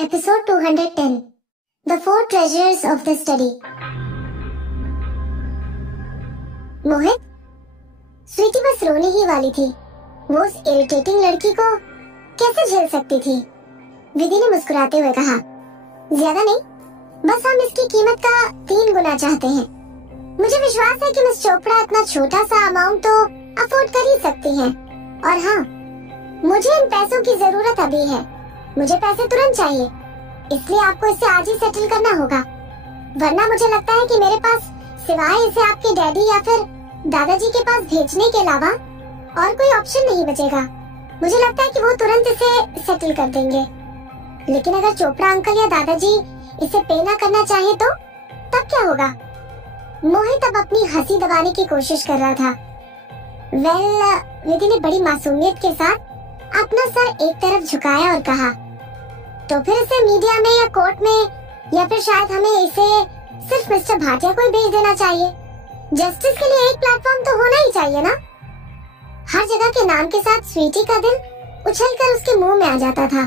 Episode 210 The Four Treasures of the Study। मोहित, स्वीटी बस रोने ही वाली थी। वो उस इरिटेटिंग लड़की को कैसे झेल सकती थी? विधि ने मुस्कुराते हुए कहा, ज्यादा नहीं, बस हम इसकी कीमत का 3 गुना चाहते हैं। मुझे विश्वास है कि मिस चोपड़ा इतना छोटा सा अमाउंट तो अफोर्ड कर ही सकती हैं। और हाँ, मुझे इन पैसों की जरूरत अभी है। मुझे पैसे तुरंत चाहिए, इसलिए आपको इसे आज ही सेटल करना होगा, वरना मुझे लगता है कि मेरे पास सिवाय इसे आपके डैडी या फिर दादाजी के पास भेजने के अलावा और कोई ऑप्शन नहीं बचेगा। मुझे लगता है कि वो तुरंत इसे सेटल कर देंगे। लेकिन अगर चोपड़ा अंकल या दादाजी इसे पे ना करना चाहे तो तब क्या होगा? मोहित अब अपनी हंसी दबाने की कोशिश कर रहा था। विधि ने बड़ी मासूमियत के साथ अपना सर एक तरफ झुकाया और कहा, तो फिर इसे मीडिया में या कोर्ट में या फिर शायद हमें इसे सिर्फ मिस्टर भाटिया को ही भेज देना चाहिए। जस्टिस के लिए एक प्लेटफॉर्म तो होना ही चाहिए ना। हर जगह के नाम के साथ स्वीटी का दिल उछलकर उसके मुंह में आ जाता था।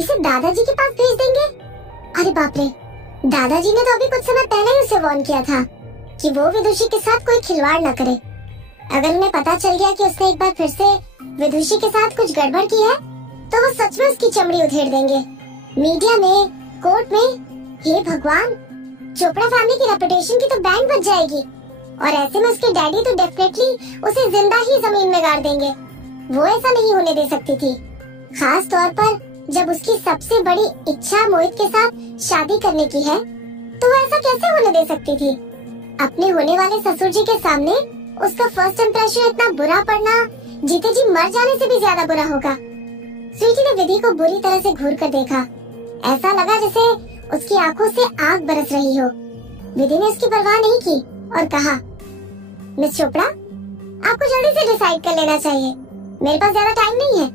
इसे दादाजी के पास भेज देंगे? अरे बाप रे, दादाजी ने तो अभी कुछ समय पहले ही उसे वार्न किया था कि वो विदुषी के साथ कोई खिलवाड़ न करे। अगर उन्हें पता चल गया कि उसने एक बार फिर से विदुषी के साथ कुछ गड़बड़ की है तो वो सच में उसकी चमड़ी उधेड़ देंगे। मीडिया में, कोर्ट में, हे भगवान, चोपड़ा फैमिली की रेपुटेशन की तो बैंक बच जाएगी। और ऐसे में उसके डैडी तो डेफिनेटली उसे जिंदा ही जमीन में गाड़ देंगे। वो ऐसा नहीं होने दे सकती थी, खास तौर पर जब उसकी सबसे बड़ी इच्छा मोहित के साथ शादी करने की है। तो वो ऐसा कैसे होने दे सकती थी? अपने होने वाले ससुर जी के सामने उसका फर्स्ट इंप्रेशन इतना बुरा पड़ना जीते जी मर जाने से भी ज्यादा बुरा होगा। स्वीटी ने विधि को बुरी तरह से घूर कर देखा। ऐसा लगा जैसे उसकी आंखों से आग बरस रही हो। विधि ने उसकी परवाह नहीं की और कहा, मिस चोपड़ा, आपको जल्दी से डिसाइड कर लेना चाहिए, मेरे पास ज्यादा टाइम नहीं है।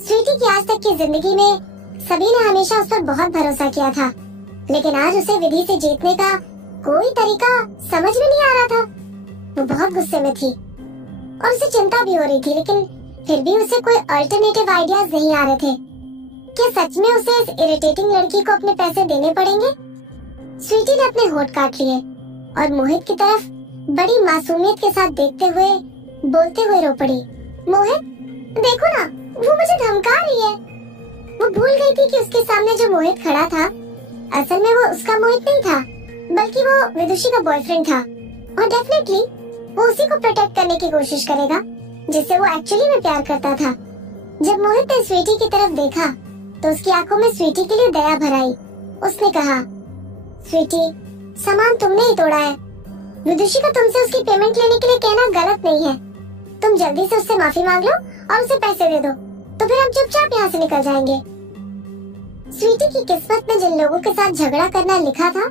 स्वीटी की आज तक की जिंदगी में सभी ने हमेशा उस पर बहुत भरोसा किया था, लेकिन आज उसे विधि से जीतने का कोई तरीका समझ में नहीं आ रहा था। वो बहुत गुस्से में थी और उसे चिंता भी हो रही थी, लेकिन फिर भी उसे कोई अल्टरनेटिव आइडियाज नहीं आ रहे थे। क्या सच में उसे इस इरिटेटिंग लड़की को अपने पैसे देने पड़ेंगे? स्वीटी ने अपने होठ काट लिए और मोहित की तरफ बड़ी मासूमियत के साथ देखते हुए बोलते हुए रो पड़ी, मोहित, देखो ना, वो मुझे धमका रही है। वो भूल गई थी कि उसके सामने जो मोहित खड़ा था असल में वो उसका मोहित नहीं था, बल्कि वो विदुषी का बॉयफ्रेंड था। और डेफिनेटली वो उसी को प्रोटेक्ट करने की कोशिश करेगा जिससे वो एक्चुअली में प्यार करता था। जब मोहित ने स्वीटी की तरफ देखा तो उसकी आंखों में स्वीटी के लिए दया भर आई। उसने कहा, स्वीटी, सामान तुमने ही तोड़ा है। विदुषी का तुमसे उसकी पेमेंट लेने के लिए कहना गलत नहीं है। तुम जल्दी से उससे माफी मांग लो और उसे पैसे दे दो, तो फिर हम चुपचाप यहाँ से निकल जाएंगे। स्वीटी की किस्मत में जिन लोगों के साथ झगड़ा करना लिखा था,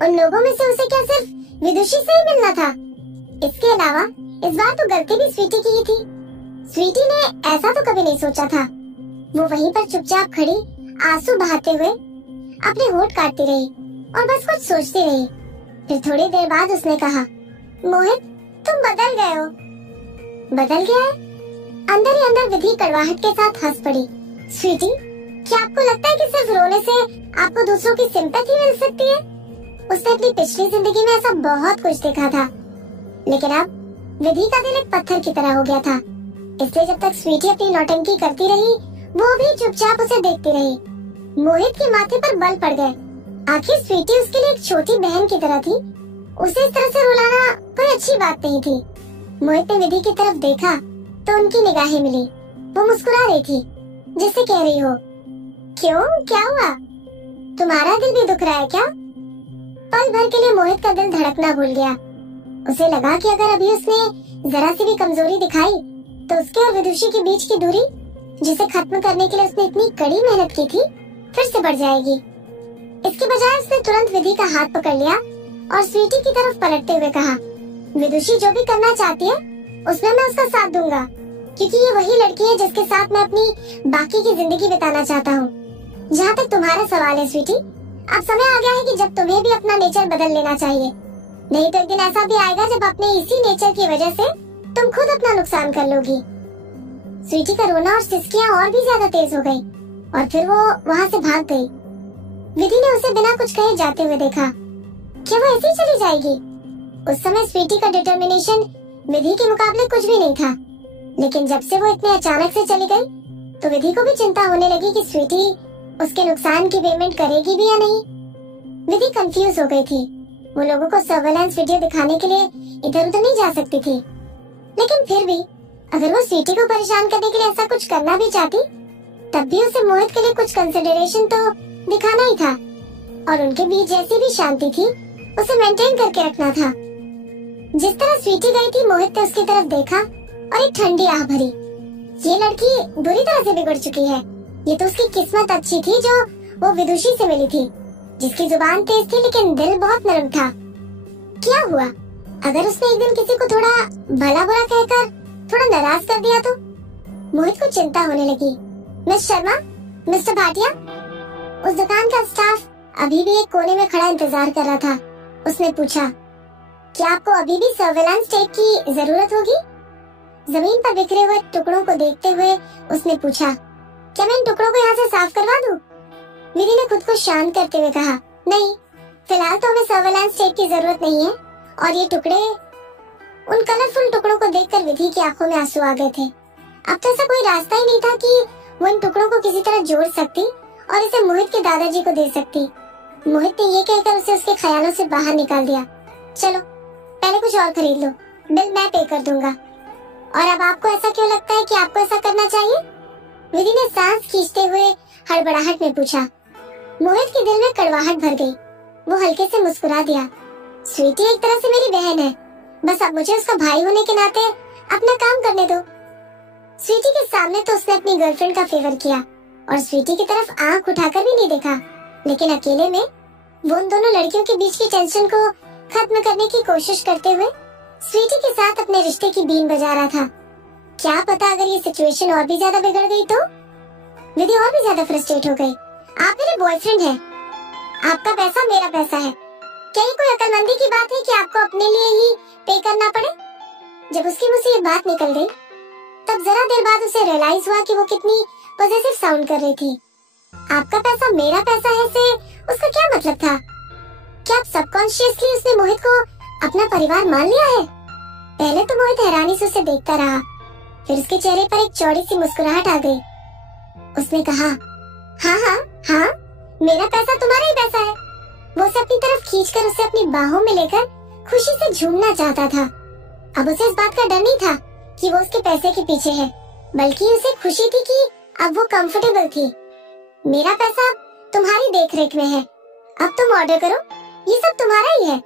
उन लोगों में से उसे क्या सिर्फ विदुषी से ही मिलना था? इसके अलावा इस बार तो गलती भी स्वीटी की ही थी। स्वीटी ने ऐसा तो कभी नहीं सोचा था। वो वहीं पर चुपचाप खड़ी आंसू बहाते हुए अपने होठ काटती रही और बस कुछ सोचती रही। फिर थोड़ी देर बाद उसने कहा, मोहित, तुम बदल गए हो। बदल गया है? अंदर ही अंदर विधि कड़वाहट के साथ हंस पड़ी। स्वीटी, क्या आपको लगता है कि सिर्फ रोने से आपको दूसरों की सिंपैथी मिल सकती है? उसने अपनी पिछली जिंदगी में ऐसा बहुत कुछ देखा था, लेकिन अब विधि का दिल एक पत्थर की तरह हो गया था। इसलिए जब तक स्वीटी अपनी नौटंकी करती रही, वो भी चुपचाप उसे देखती रही। मोहित के माथे पर बल पड़ गए। आखिर स्वीटी उसके लिए एक छोटी बहन की तरह थी। उसे इस तरह से रुलाना कोई अच्छी बात नहीं थी। मोहित ने विधि की तरफ देखा तो उनकी निगाहें मिली। वो मुस्कुरा रही थी, जिससे कह रही हो, क्यों, क्या हुआ? तुम्हारा दिल भी दुख रहा है क्या? पल भर के लिए मोहित का दिल धड़कना भूल गया। उसे लगा कि अगर अभी उसने जरा सी भी कमजोरी दिखाई तो उसके और विदुषी के बीच की दूरी, जिसे खत्म करने के लिए उसने इतनी कड़ी मेहनत की थी, फिर से बढ़ जाएगी। इसके बजाय उसने तुरंत विधि का हाथ पकड़ लिया और स्वीटी की तरफ पलटते हुए कहा, विदुषी जो भी करना चाहती है उसमें मैं उसका साथ दूंगा, क्योंकि ये वही लड़की है जिसके साथ मैं अपनी बाकी की जिंदगी बिताना चाहता हूँ। जहाँ तक तुम्हारा सवाल है स्वीटी, अब समय आ गया है कि जब तुम्हें भी अपना नेचर बदल लेना चाहिए। नहीं तो एक दिन ऐसा भी आएगा जब अपने इसी नेचर की वजह से तुम खुद अपना नुकसान कर लोगी। स्वीटी का रोना और सिसकियां और भी ज्यादा तेज हो गई और फिर वो वहाँ से भाग गई। विधि ने उसे बिना कुछ कहे जाते हुए देखा। क्या वो ऐसे ही चली जाएगी? उस समय स्वीटी का डिटर्मिनेशन विधि के मुकाबले कुछ भी नहीं था, लेकिन जब से वो इतने अचानक से चली गई तो विधि को भी चिंता होने लगी कि स्वीटी उसके नुकसान की पेमेंट करेगी भी या नहीं। विधि कंफ्यूज हो गई थी। वो लोगों को सर्वेलेंस वीडियो दिखाने के लिए इधर उधर नहीं जा सकती थी, लेकिन फिर भी अगर वो स्वीटी को परेशान करने के लिए ऐसा कुछ करना भी चाहती, तब भी उसे मोहित के लिए कुछ कंसिडरेशन तो दिखाना ही था, और उनके बीच जैसी भी शांति थी उसे मेंटेन करके रखना था। जिस तरह स्वीटी गई थी, मोहित ने उसकी तरफ देखा और एक ठंडी आह भरी। ये लड़की बुरी तरह से बिगड़ चुकी है। ये तो उसकी किस्मत अच्छी थी जो वो विदुषी से मिली थी, जिसकी जुबान तेज थी लेकिन दिल बहुत नरम था। क्या हुआ अगर उसने एक दिन किसी को थोड़ा भला बुरा कहकर थोड़ा नाराज कर दिया तो? मोहित को चिंता होने लगी। Miss Sharma, mister Bhatia. उस दुकान का स्टाफ अभी भी एक कोने में खड़ा इंतजार कर रहा था। उसने पूछा, क्या आपको अभी भी सर्वेलेंस टेप की जरूरत होगी? जमीन पर बिखरे हुए टुकड़ों को देखते हुए उसने पूछा, क्या मैं इन टुकड़ों को यहाँ से साफ करवा दूं? विधि ने खुद को शांत करते हुए कहा, नहीं, फिलहाल तो हमें सर्वेलेंस टेप की जरूरत नहीं है। और ये टुकड़े, उन कलरफुल टुकड़ों को देखकर विधि की आंखों में आंसू आ गए थे। अब तो ऐसा कोई रास्ता ही नहीं था कि वो इन टुकड़ों को किसी तरह जोड़ सकती और इसे मोहित के दादाजी को दे सकती। मोहित ने ये कहकर उसे उसके ख्यालों से बाहर निकाल दिया। चलो पहले कुछ और खरीद लो, बिल मैं पे कर दूंगा। और अब आपको ऐसा क्यों लगता है कि आपको ऐसा करना चाहिए? विधि ने सांस खींचते हुए हड़बड़ाहट में पूछा। मोहित के दिल में कड़वाहट भर गई। वो हल्के से मुस्कुरा दिया। स्वीटी एक तरह से मेरी बहन है, बस अब मुझे उसका भाई होने के नाते अपना काम करने दो। स्वीटी के सामने तो उसने अपनी गर्लफ्रेंड का फेवर किया और स्वीटी की तरफ आंख उठाकर भी नहीं देखा, लेकिन अकेले में वो उन दोनों लड़कियों के बीच की टेंशन को खत्म करने की कोशिश करते हुए स्वीटी के साथ अपने रिश्ते की बीन बजा रहा था। क्या पता अगर ये सिचुएशन और भी ज्यादा बिगड़ गई तो? विधि और भी ज्यादा फ्रस्ट्रेट हो गई। आप मेरे बॉयफ्रेंड हैं, आपका पैसा मेरा पैसा है। क्या ये कोई अक्लमंदी की बात है कि आपको अपने लिए ही पे करना पड़े? जब उसके मुंह से ये बात निकल गई, तब जरा देर बाद उसे रियलाइज हुआ कि वो कितनी पॉजिटिव साउंड कर रही थी। आपका पैसा मेरा पैसा है से उसका क्या मतलब था? क्या आप सबकॉन्शियसली उसने मोहित को अपना परिवार मान लिया है? पहले तो मोहित हैरानी से उसे देखता रहा, फिर उसके चेहरे पर एक चौड़ी सी मुस्कुराहट आ गई। उसने कहा, हाँ हाँ हाँ, मेरा पैसा तुम्हारा ही पैसा है। वो उसे अपनी तरफ खींचकर उसे अपनी बाहों में लेकर खुशी से झूमना चाहता था। अब उसे इस बात का डर नहीं था कि वो उसके पैसे के पीछे है, बल्कि उसे खुशी थी कि अब वो कंफर्टेबल थी। मेरा पैसा अब तुम्हारी देखरेख में है, अब तुम ऑर्डर करो, ये सब तुम्हारा ही है।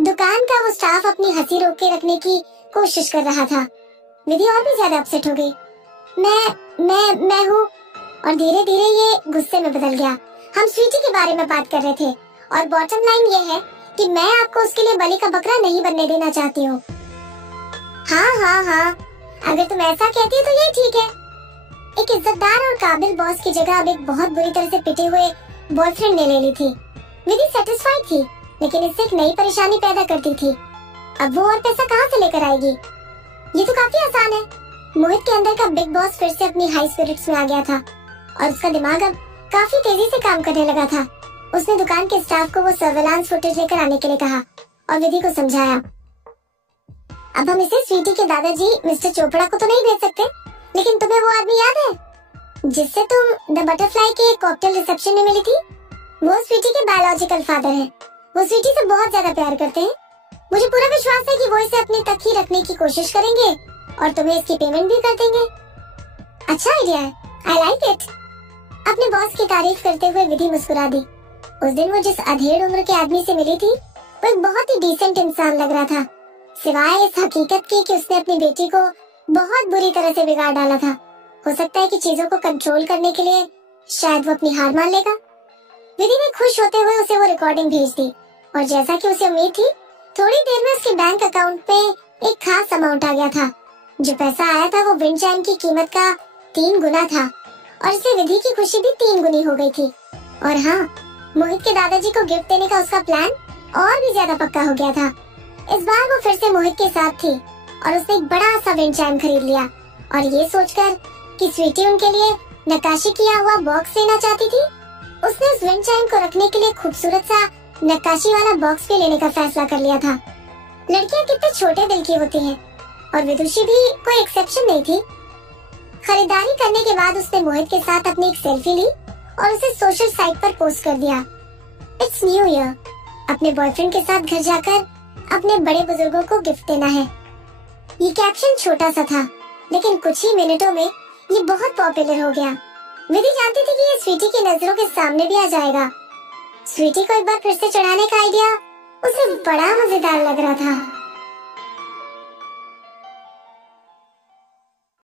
दुकान का वो स्टाफ अपनी हंसी रोक के रखने की कोशिश कर रहा था। विधि और भी ज्यादा अपसेट हो गई। मैं हूँ। और धीरे धीरे ये गुस्से में बदल गया। हम स्वीटी के बारे में बात कर रहे थे और बॉटम लाइन ये है कि मैं आपको उसके लिए बलि का बकरा नहीं बनने देना चाहती हूँ। हाँ, अगर तुम ऐसा कहती हो तो ये ठीक है। एक इज्जतदार और काबिल बॉस की जगह अब एक बहुत बुरी तरह से पिटे हुए बॉयफ्रेंड ने ले ली थी। विधि सेटिस्फाइड थी, लेकिन इससे एक नई परेशानी पैदा करती थी। अब वो और पैसा कहाँ से लेकर आएगी? ये तो काफी आसान है। मोहित के अंदर का बिग बॉस फिर से अपनी हाई स्पिरिट्स में आ गया था और उसका दिमाग अब काफी तेजी से काम करने लगा था। उसने दुकान के स्टाफ को वो सर्वेलांस फुटेज लेकर आने के लिए कहा और विधि को समझाया। अब हम इसे स्वीटी के दादाजी मिस्टर चोपड़ा को तो नहीं भेज सकते, लेकिन तुम्हें वो आदमी याद है जिससे तुम द बटरफ्लाई के कॉकटेल रिसेप्शन में मिली थी? वो स्वीटी के बायोलॉजिकल फादर हैं। वो स्वीटी से बहुत ज्यादा प्यार करते हैं। मुझे पूरा विश्वास है कि वो इसे अपने तक ही रखने की कोशिश करेंगे और तुम्हें इसकी पेमेंट भी कर देंगे। अच्छा आइडिया है, आई लाइक इट। अपने बॉस की तारीफ करते हुए विधि मुस्कुरा दी। उस दिन वो जिस अधेड़ उम्र के आदमी से मिली थी, वो एक बहुत ही डिसेंट इंसान लग रहा था, सिवाय इस हकीकत के कि उसने अपनी बेटी को बहुत बुरी तरह से बिगाड़ डाला था। हो सकता है कि चीजों को कंट्रोल करने के लिए शायद वो अपनी हार मान लेगा। विधि ने खुश होते हुए उसे वो रिकॉर्डिंग भेज दी और जैसा कि उसे उम्मीद थी, थोड़ी देर में उसके बैंक अकाउंट पे एक खास अमाउंट आ गया था। जो पैसा आया था वो विंड चाइम की कीमत का 3 गुना था और इससे विधि की खुशी भी 3 गुनी हो गई थी। और हाँ, मोहित के दादाजी को गिफ्ट देने का उसका प्लान और भी ज्यादा पक्का हो गया था। इस बार वो फिर से मोहित के साथ थी और उसने एक बड़ा सा विंड चाइम खरीद लिया और ये सोचकर कि स्वीटी उनके लिए नक्काशी किया हुआ बॉक्स लेना चाहती थी, उसने उस विंड चाइम को रखने के लिए खूबसूरत सा नक्काशी वाला बॉक्स भी लेने का फैसला कर लिया था। लड़कियां कितने छोटे दिल की होती हैं, और विदुषी भी कोई एक्सेप्शन नहीं थी। खरीदारी करने के बाद उसने मोहित के साथ अपनी एक सेल्फी ली और उसे सोशल साइट पर पोस्ट कर दिया। इट्स न्यू ईयर, अपने बॉयफ्रेंड के साथ घर जाकर अपने बड़े बुजुर्गों को गिफ्ट देना है। ये कैप्शन छोटा सा था, लेकिन कुछ ही मिनटों में ये बहुत पॉपुलर हो गया। विधि जानती थी कि ये स्वीटी की नजरों के सामने भी आ जाएगा। स्वीटी को एक बार फिर से चढ़ाने का आइडिया उसे बड़ा मजेदार लग रहा था।